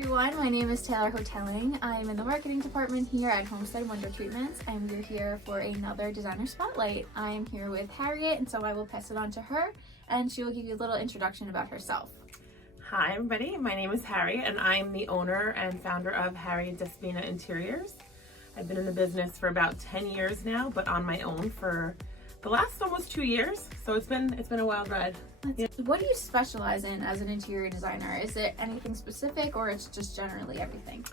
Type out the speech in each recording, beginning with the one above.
everyone, my name is Taylor Hotelling. I'm in the marketing department here at Homestead Window Treatments, and we're here for another designer spotlight. I am here with Harriet, and so I will pass it on to her, and she will give you a little introduction about herself. Hi everybody, my name is Harriet, and I'm the owner and founder of Harriet Despina Interiors. I've been in the business for about 10 years now, but on my own for the last almost 2 years, so it's been a wild ride. Yeah. What do you specialize in as an interior designer? Is it anything specific, or it's just generally everything?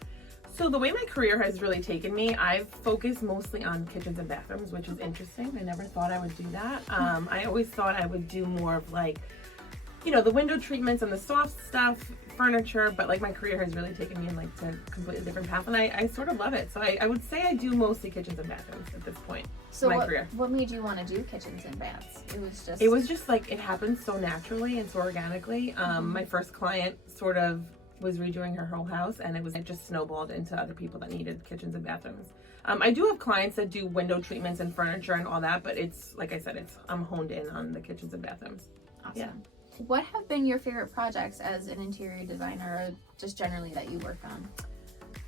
So the way my career has really taken me, I've focused mostly on kitchens and bathrooms, which is interesting. I never thought I would do that. I always thought I would do more of like, you know, the window treatments and the soft stuff, furniture, but like my career has really taken me in like to a completely different path, and I sort of love it. So I would say I do mostly kitchens and bathrooms at this point. So my career. What made you want to do kitchens and baths? It was just like, it happened so naturally and so organically. My first client sort of was redoing her whole house, and it just snowballed into other people that needed kitchens and bathrooms. I do have clients that do window treatments and furniture and all that, but it's, like I said, I'm honed in on the kitchens and bathrooms. Awesome. Yeah. What have been your favorite projects as an interior designer, or just generally that you work on?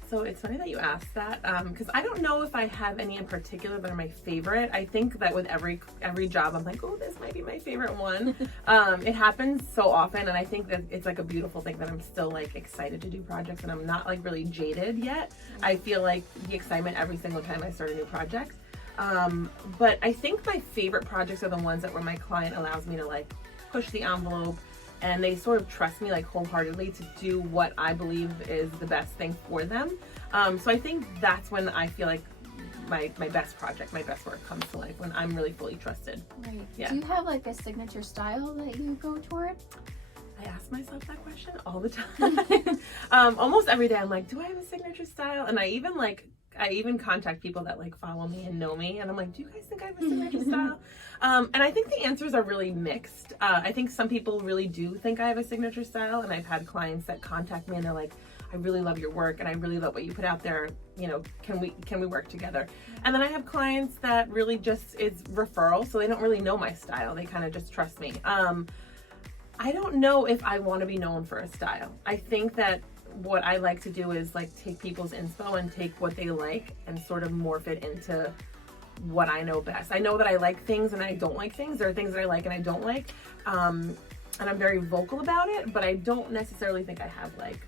So it's funny that you asked that, because I don't know if I have any in particular that are my favorite. I think that with every job, I'm like, oh, this might be my favorite one. It happens so often, and I think that it's like a beautiful thing that I'm still like excited to do projects, and I'm not like really jaded yet. I feel like the excitement every single time I start a new project. But I think my favorite projects are the ones that where my client allows me to like push the envelope, and they sort of trust me like wholeheartedly to do what I believe is the best thing for them. So I think that's when I feel like my best project, my best work comes to life, when I'm really fully trusted. Right. Yeah. Do you have like a signature style that you go toward? I ask myself that question all the time. Almost every day I'm like, do I have a signature style? And I even contact people that like follow me and know me, and I'm like, do you guys think I have a signature style? And I think the answers are really mixed. I think some people really do think I have a signature style, and I've had clients that contact me and they're like, I really love your work and I really love what you put out there. You know, can we work together? And then I have clients that really just is referral, so they don't really know my style. They kind of just trust me. I don't know if I want to be known for a style. I think that what I like to do is like take people's inspo and take what they like and sort of morph it into what I know best. I know that I like things and I don't like things. There are things that I like and I don't like. And I'm very vocal about it, but I don't necessarily think I have like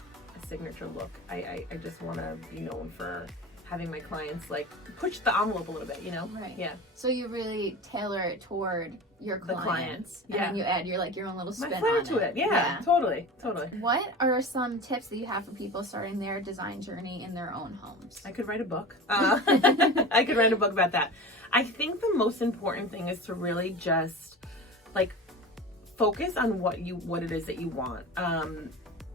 a signature look. I just want to be known for having my clients like push the envelope a little bit, you know? Right. Yeah. So you really tailor it toward your clients. Yeah. And then you add your own little spin My flair on to it. Yeah, totally. What are some tips that you have for people starting their design journey in their own homes? I could write a book. I could write a book about that. I think the most important thing is to really just like focus on what it is that you want.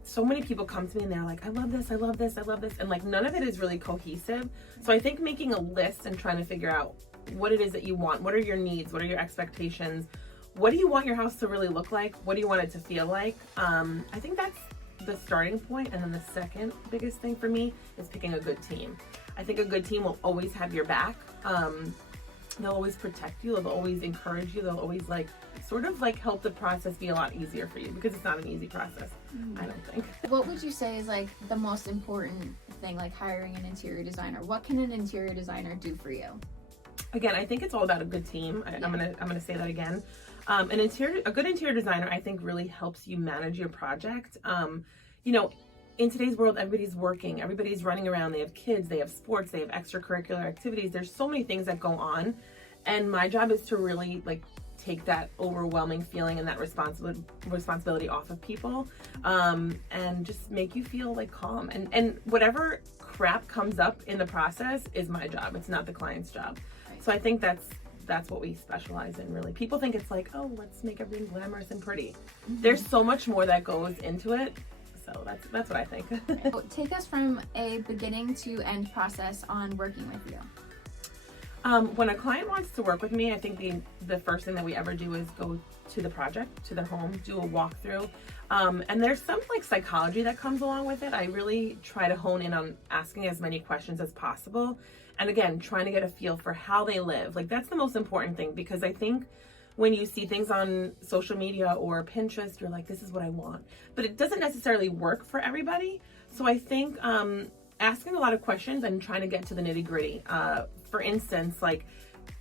So many people come to me and they're like, I love this, I love this, I love this. And like none of it is really cohesive. So I think making a list and trying to figure out what it is that you want, what are your needs, what are your expectations, what do you want your house to really look like, what do you want it to feel like. I think that's the starting point. And then the second biggest thing for me is picking a good team. I think a good team will always have your back. They'll always protect you, they'll always encourage you, they'll always like sort of like help the process be a lot easier for you, because it's not an easy process. I don't think. What would you say is like the most important thing, like hiring an interior designer? What can an interior designer do for you? Again, I think it's all about a good team. I'm gonna say that again. A good interior designer, I think, really helps you manage your project. You know, in today's world, everybody's working, everybody's running around, they have kids, they have sports, they have extracurricular activities. There's so many things that go on. And my job is to really like take that overwhelming feeling and that responsibility off of people, and just make you feel like calm. And whatever crap comes up in the process is my job. It's not the client's job. Right. So I think that's what we specialize in, really. People think it's like, oh, let's make everything glamorous and pretty. There's so much more that goes into it. So that's what I think. Take us from a beginning to end process on working with you. When a client wants to work with me, I think the first thing that we ever do is go to the project, to their home, do a walkthrough. And there's some like psychology that comes along with it. I really try to hone in on asking as many questions as possible. And again, trying to get a feel for how they live. Like that's the most important thing, because I think when you see things on social media or Pinterest, you're like, this is what I want. But it doesn't necessarily work for everybody. So I think asking a lot of questions and trying to get to the nitty gritty. For instance, like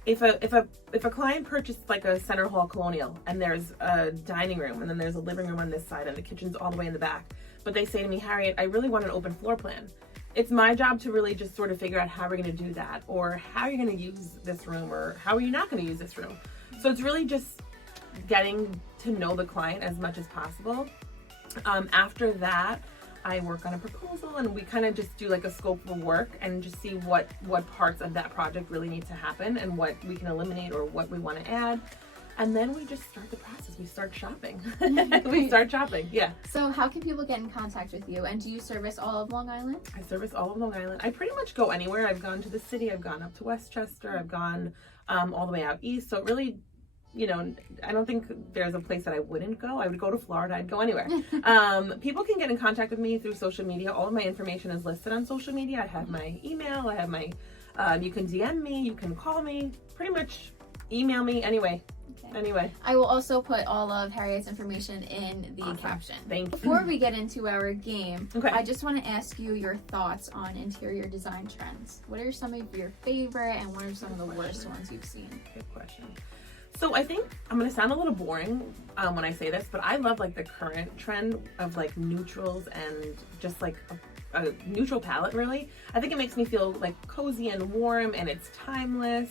if a client purchased like a center hall colonial and there's a dining room and then there's a living room on this side and the kitchen's all the way in the back, but they say to me, Harriet, I really want an open floor plan. It's my job to really just sort of figure out how we're going to do that, or how you're going to use this room, or how are you not going to use this room. So it's really just getting to know the client as much as possible. After that, I work on a proposal and we kind of just do like a scope of work and just see what parts of that project really need to happen and what we can eliminate or what we want to add. And then we just start the process. We start shopping. Yeah. So how can people get in contact with you? And do you service all of Long Island? I service all of Long Island. I pretty much go anywhere. I've gone to the city. I've gone up to Westchester. I've gone all the way out east. So it really, you know, I don't think there's a place that I wouldn't go. I would go to Florida. I'd go anywhere. People can get in contact with me through social media. All of my information is listed on social media. I have my email. I have my, you can DM me. You can call me. Pretty much email me anyway. Anyway, I will also put all of Harriet's information in the caption. Thank you. Before we get into our game, okay. I just want to ask you your thoughts on interior design trends. What are some of your favorite and what are some of the worst ones you've seen? Good question. So I think I'm going to sound a little boring when I say this, but I love like the current trend of like neutrals and just like a neutral palette, really. I think it makes me feel like cozy and warm and it's timeless.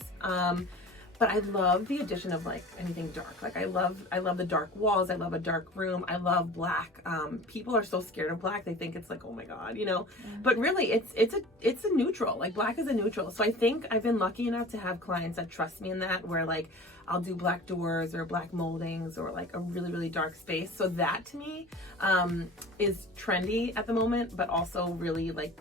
But I love the addition of like anything dark. Like I love the dark walls. I love a dark room. I love black. People are so scared of black. They think it's like, oh my God, you know, but really it's a neutral. Like black is a neutral. So I think I've been lucky enough to have clients that trust me in that, where like I'll do black doors or black moldings or like a really, really dark space. So that to me is trendy at the moment, but also really like,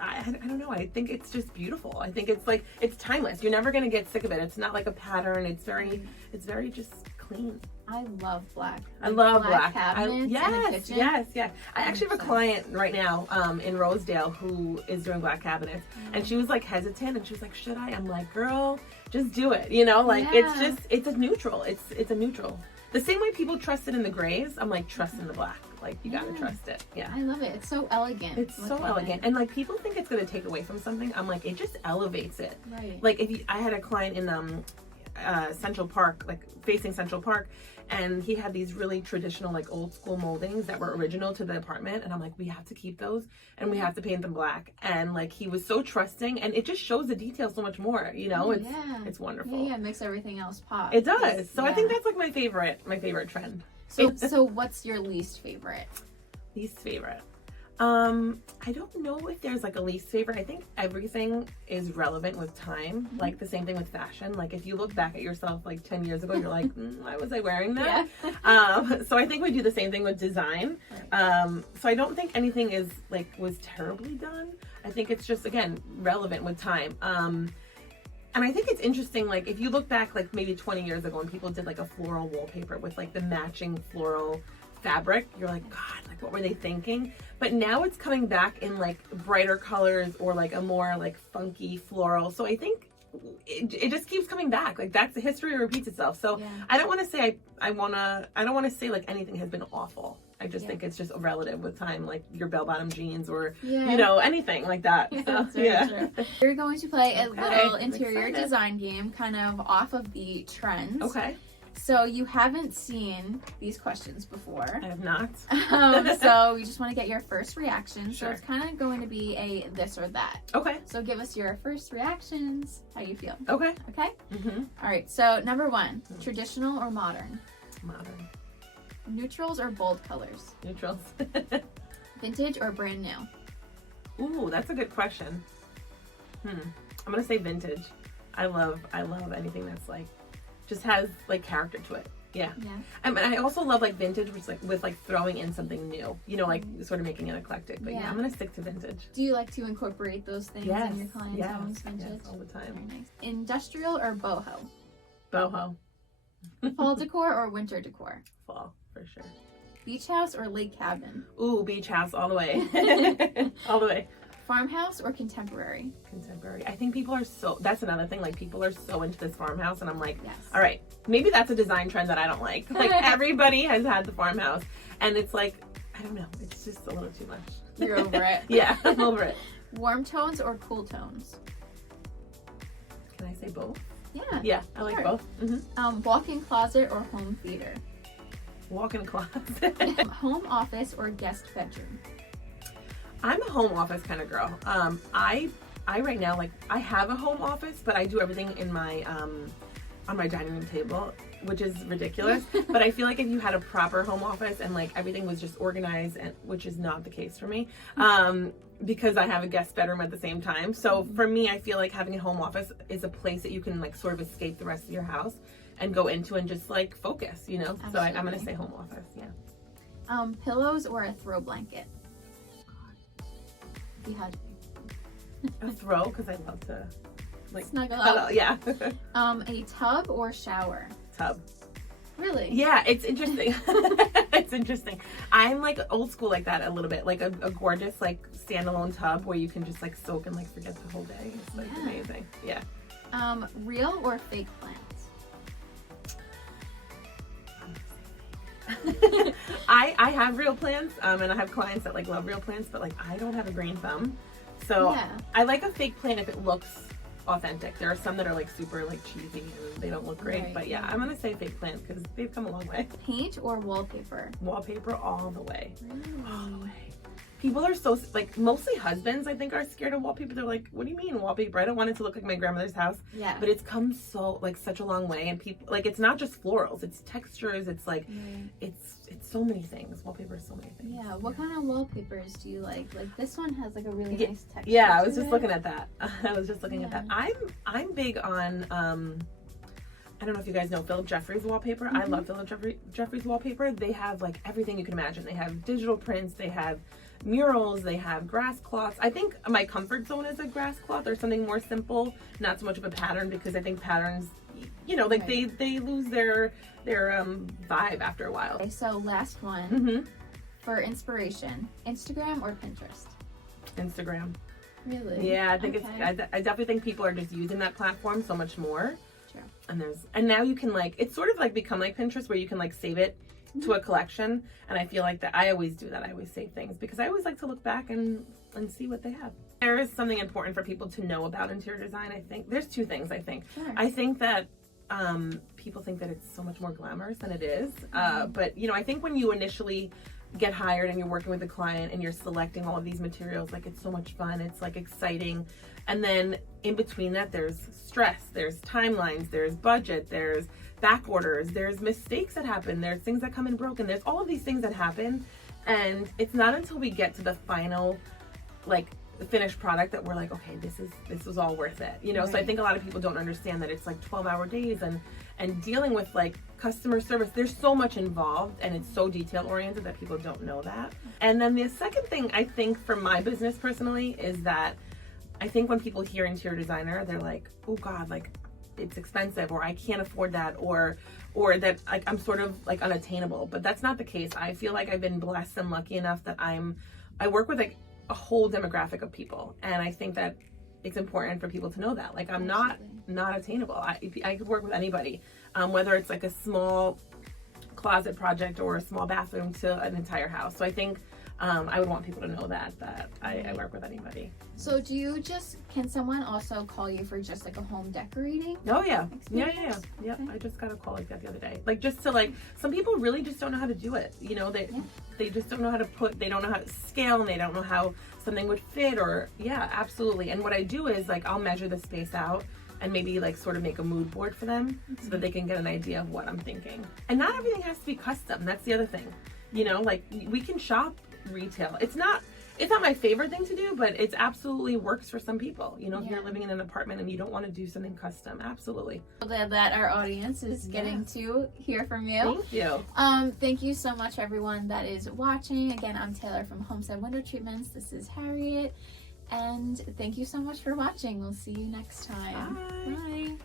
I don't know. I think it's just beautiful. I think it's like, it's timeless. You're never going to get sick of it. It's not like a pattern. It's very just clean. I love black. I love black. Cabinets Yes. I actually have a client right now in Rosedale who is doing black cabinets, and she was like hesitant, and she was like, "Should I?" I'm like, "Girl, just do it." You know, like it's a neutral. It's a neutral. The same way people trusted in the grays, I'm like, trust in the black. Like, you gotta trust it. Yeah. I love it. It's so elegant. It's so elegant. And like, people think it's gonna take away from something. I'm like, it just elevates it. Right. Like, I had a client in Central Park, like facing Central Park, and he had these really traditional, like old school moldings that were original to the apartment. And I'm like, we have to keep those and we have to paint them black. And like, he was so trusting, and it just shows the detail so much more, you know? It's wonderful. Yeah, it makes everything else pop. It does. So I think that's like my favorite trend. So what's your least favorite? Least favorite. I don't know if there's like a least favorite. I think everything is relevant with time. Like the same thing with fashion. Like if you look back at yourself like 10 years ago, you're like, why was I wearing that? Yeah. So I think we do the same thing with design. Right. So I don't think anything is like was terribly done. I think it's just, again, relevant with time. And I think it's interesting, like if you look back like maybe 20 years ago when people did like a floral wallpaper with like the matching floral fabric, you're like, God, like what were they thinking? But now it's coming back in like brighter colors or like a more like funky floral. So I think it just keeps coming back. Like that's the history repeats itself. So I don't want to say I don't want to say like anything has been awful. I just think it's just relative with time, like your bell-bottom jeans or, you know, anything like that. So, true. We're going to play a little interior design game kind of off of the trends. Okay. So you haven't seen these questions before. I have not. So we just want to get your first reaction. Sure. So it's kind of going to be a this or that. Okay. So give us your first reactions, how you feel. Okay. Okay? Mm-hmm. All right. So number one, traditional or modern? Modern. Neutrals or bold colors? Neutrals. Vintage or brand new? Ooh, that's a good question. I'm gonna say vintage. I love anything that's like just has like character to it. Yeah. And I also love like vintage, which like with like throwing in something new. You know, like sort of making it eclectic. But yeah, I'm gonna stick to vintage. Do you like to incorporate those things in your clients' homes? Vintage? Yes, all the time. Very nice. Industrial or boho? Boho. Fall decor or winter decor? Fall, for sure. Beach house or lake cabin? Ooh, beach house all the way. All the way. Farmhouse or contemporary? Contemporary. I think people are that's another thing, like people are so into this farmhouse, and I'm like, Yes. all right, maybe that's a design trend that I don't like. Like everybody has had the farmhouse, and it's like, I don't know, it's just a little too much. You're over it. Yeah, I'm over it. Warm tones or cool tones? Can I say both? Yeah. Yeah, I like Sure. both. Mm-hmm. Walk-in closet or home theater? Walk-in closet. Home office or guest bedroom? I'm a home office kind of girl. I right now, like, I have a home office, but I do everything in my on my dining room table, which is ridiculous. But I feel like if you had a proper home office and like everything was just organized, and which is not the case for me, because I have a guest bedroom at the same time. So for me, I feel like having a home office is a place that you can like sort of escape the rest of your house and go into and just like focus, you know. Absolutely. So I'm gonna say home office. Yeah. Pillows or a throw blanket? If you had to. A throw, because I love to like Snuggle cuddle. up. Yeah. A tub or shower? Tub. Really? Yeah, it's interesting. It's interesting. I'm like old school like that a little bit, like a gorgeous like standalone tub where you can just like soak and like forget the whole day. It's like amazing. Yeah. Real or fake plants? I have real plants, and I have clients that like love real plants, but like I don't have a green thumb, so Yeah. I like a fake plant if it looks authentic. There are some that are like super like cheesy and they don't look great, Right. but yeah, I'm gonna say fake plant because they've come a long way. Paint or wallpaper? Wallpaper all the way. Really? All the way. People are so, like, mostly husbands, I think, are scared of wallpaper. They're like, what do you mean wallpaper? I don't want it to look like my grandmother's house. Yeah. But it's come so, like, such a long way. And people, like, it's not just florals. It's textures. It's, like, it's so many things. Wallpaper is so many things. Yeah. What kind of wallpapers do you like? Like, this one has, like, a really nice texture. Yeah, I was to just it. looking at that. I was just looking at that. I'm big on, I don't know if you guys know Philip Jeffries wallpaper. I love Philip Jeffries wallpaper. They have, like, everything you can imagine. They have digital prints. They have murals, they have grass cloths. I think my comfort zone is a grass cloth or something more simple, not so much of a pattern, because I think patterns, you know, like they lose their vibe after a while. Okay, so last one for inspiration, Instagram or Pinterest? Instagram. Really? Yeah, I think I definitely think people are just using that platform so much more. True. And now you can like, it's sort of like become like Pinterest where you can like save it to a collection, and I feel like that I always do that. I always save things because I always like to look back and see what they have. There is something important for people to know about interior design. I think there's two things. Sure. I think that people think that it's so much more glamorous than it is, but you know, I think when you initially get hired and you're working with a client and you're selecting all of these materials, like it's so much fun, it's like exciting, and then in between that there's stress, there's timelines, there's budget, there's back orders, there's mistakes that happen, there's things that come in broken, there's all of these things that happen, and it's not until we get to the final like finished product that we're like, okay, this was all worth it, you know. So I think a lot of people don't understand that it's like 12-hour days and dealing with like customer service, there's so much involved, and it's so detail oriented that people don't know that. And then the second thing I think for my business personally is that I think when people hear interior designer, they're like, oh God, like it's expensive, or I can't afford that, or that like I'm sort of like unattainable. But that's not the case. I feel like I've been blessed and lucky enough that I work with like a whole demographic of people, and I think that it's important for people to know that like I'm not attainable. I could work with anybody, whether it's like a small closet project or a small bathroom to an entire house. So I think I would want people to know that I work with anybody. So can someone also call you for just like a home decorating? Oh yeah. Experience? Yeah. Okay. I just got a call like that the other day. Like just to like, some people really just don't know how to do it. You know, they just don't know how to they don't know how to scale, and they don't know how something would fit, or yeah, absolutely. And what I do is like, I'll measure the space out and maybe like sort of make a mood board for them so that they can get an idea of what I'm thinking. And not everything has to be custom. That's the other thing. You know, like we can shop retail. It's not my favorite thing to do, but it absolutely works for some people. You know, if you're living in an apartment and you don't want to do something custom, absolutely. Glad that our audience is getting to hear from you. Thank you. Thank you so much, everyone that is watching. Again, I'm Taylor from Homestead Window Treatments. This is Harriet, and thank you so much for watching. We'll see you next time. Bye. Bye.